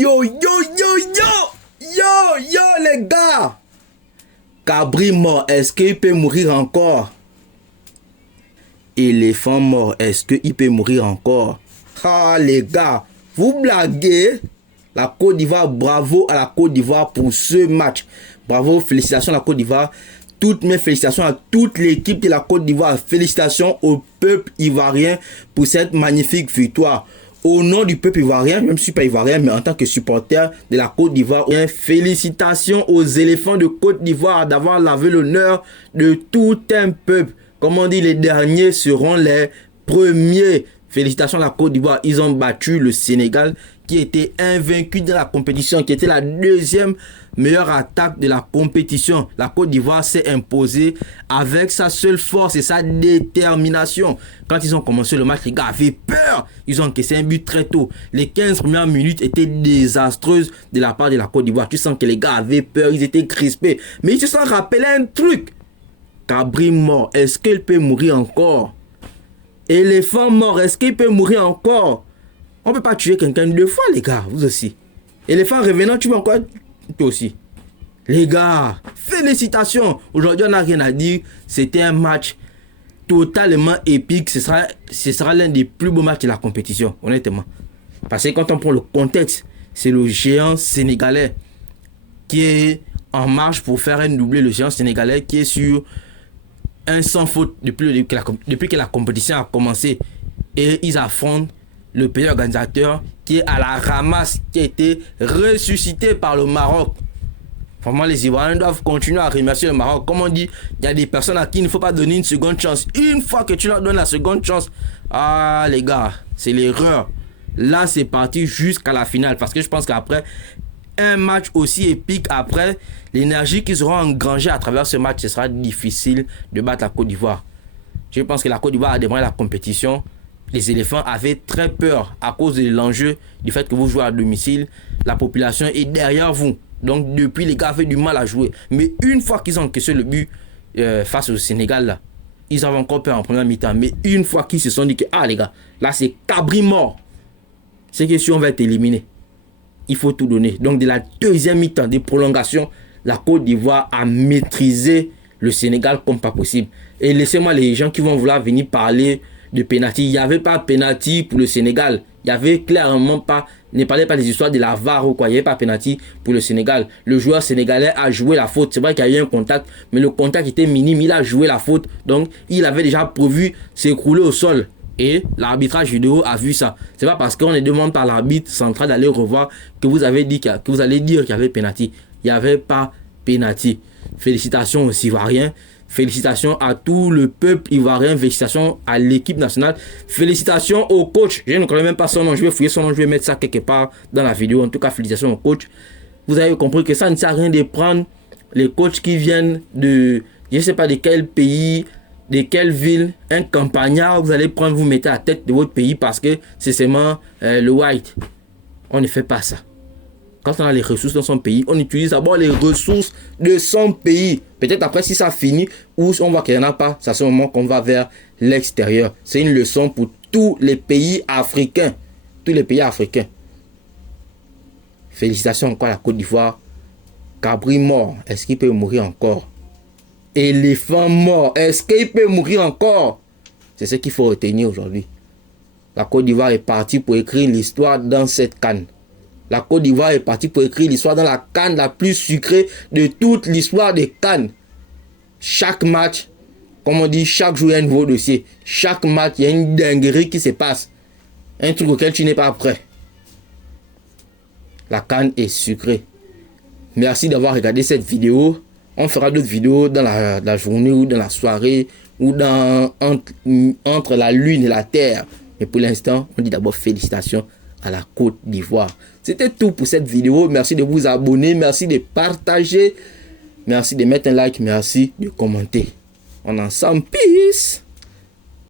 Yo, les gars. Cabri mort, est-ce qu'il peut mourir encore? Éléphant mort, est-ce qu'il peut mourir encore? Ah, les gars, vous blaguez? La Côte d'Ivoire, bravo à la Côte d'Ivoire pour ce match. Bravo, félicitations à la Côte d'Ivoire. Toutes mes félicitations à toute l'équipe de la Côte d'Ivoire. Félicitations au peuple ivoirien pour cette magnifique victoire. Au nom du peuple ivoirien, je ne suis pas ivoirien, mais en tant que supporter de la Côte d'Ivoire, félicitations aux éléphants de Côte d'Ivoire d'avoir lavé l'honneur de tout un peuple. Comme on dit, les derniers seront les premiers. Félicitations à la Côte d'Ivoire. Ils ont battu le Sénégal qui était invaincu dans la compétition, qui était la deuxième meilleure attaque de la compétition. La Côte d'Ivoire s'est imposée avec sa seule force et sa détermination. Quand ils ont commencé le match, les gars avaient peur. Ils ont encaissé un but très tôt. Les 15 premières minutes étaient désastreuses de la part de la Côte d'Ivoire. Tu sens que les gars avaient peur, ils étaient crispés. Mais ils se sont rappelés un truc. Cabri mort, est-ce qu'il peut mourir encore? Éléphant mort, est-ce qu'il peut mourir encore? On ne peut pas tuer quelqu'un deux fois, les gars, vous aussi. Éléphant revenant, tu peux encore, toi aussi. Les gars, félicitations. Aujourd'hui, on n'a rien à dire. C'était un match totalement épique. Ce sera l'un des plus beaux matchs de la compétition, honnêtement. Parce que quand on prend le contexte, c'est le géant sénégalais qui est en marche pour faire un doublé. Le géant sénégalais qui est sur un sans faute depuis que la compétition a commencé. Et ils affrontent le pays organisateur qui est à la ramasse, qui a été ressuscité par le Maroc. Vraiment, les Ivoiriens doivent continuer à remercier le Maroc. Comme on dit, il y a des personnes à qui il ne faut pas donner une seconde chance. Une fois que tu leur donnes la seconde chance, ah les gars, c'est l'erreur. Là, c'est parti jusqu'à la finale. Parce que je pense qu'après un match aussi épique, après l'énergie qu'ils auront engrangée à travers ce match, ce sera difficile de battre la Côte d'Ivoire. Je pense que la Côte d'Ivoire a démarré la compétition. Les éléphants avaient très peur à cause de l'enjeu du fait que vous jouez à domicile. La population est derrière vous. Donc depuis, les gars avaient du mal à jouer. Mais une fois qu'ils ont encaissé le but face au Sénégal, là, ils avaient encore peur en première mi-temps. Mais une fois qu'ils se sont dit que, ah les gars, là c'est cabri mort. C'est que si on va être éliminé, il faut tout donner. Donc de la deuxième mi-temps, des prolongations, la Côte d'Ivoire a maîtrisé le Sénégal comme pas possible. Et laissez-moi les gens qui vont vouloir venir parler de penalty. Il n'y avait pas penalty pour le Sénégal. Il n'y avait clairement pas. Ne parlez pas des histoires de la VAR ou quoi. Il n'y avait pas penalty pour le Sénégal. Le joueur sénégalais a joué la faute. C'est vrai qu'il y a eu un contact, mais le contact était minime. Il a joué la faute. Donc, il avait déjà prévu s'écrouler au sol. Et l'arbitrage vidéo a vu ça. C'est pas parce qu'on ne demande pas à l'arbitre central d'aller revoir que vous allez dire qu'il y avait penalty. Il n'y avait pas penalty. Félicitations aux Ivoiriens. Félicitations à tout le peuple ivoirien. Félicitations à l'équipe nationale. Félicitations au coach. Je ne connais même pas son nom. Je vais fouiller son nom. Je vais mettre ça quelque part dans la vidéo. En tout cas, félicitations au coach. Vous avez compris que ça ne sert à rien de prendre les coachs qui viennent de, je ne sais pas de quel pays, de quelle ville, un campagnard. Vous allez prendre, vous mettez à la tête de votre pays parce que c'est seulement le white. On ne fait pas ça. Quand on a les ressources dans son pays, on utilise d'abord les ressources de son pays. Peut-être après, si ça finit, ou on voit qu'il n'y en a pas, c'est à ce moment qu'on va vers l'extérieur. C'est une leçon pour tous les pays africains. Tous les pays africains. Félicitations encore à la Côte d'Ivoire. Cabri mort, est-ce qu'il peut mourir encore? Éléphant mort, est-ce qu'il peut mourir encore? C'est ce qu'il faut retenir aujourd'hui. La Côte d'Ivoire est partie pour écrire l'histoire dans cette CAN. La Côte d'Ivoire est partie pour écrire l'histoire dans la CAN la plus sucrée de toute l'histoire des CAN. Chaque match, comme on dit, chaque jour il y a un nouveau dossier. Chaque match, il y a une dinguerie qui se passe. Un truc auquel tu n'es pas prêt. La CAN est sucrée. Merci d'avoir regardé cette vidéo. On fera d'autres vidéos dans la journée ou dans la soirée ou entre la lune et la terre. Mais pour l'instant, on dit d'abord félicitations à la Côte d'Ivoire. C'était tout pour cette vidéo. Merci de vous abonner. Merci de partager. Merci de mettre un like. Merci de commenter. On est ensemble. Peace.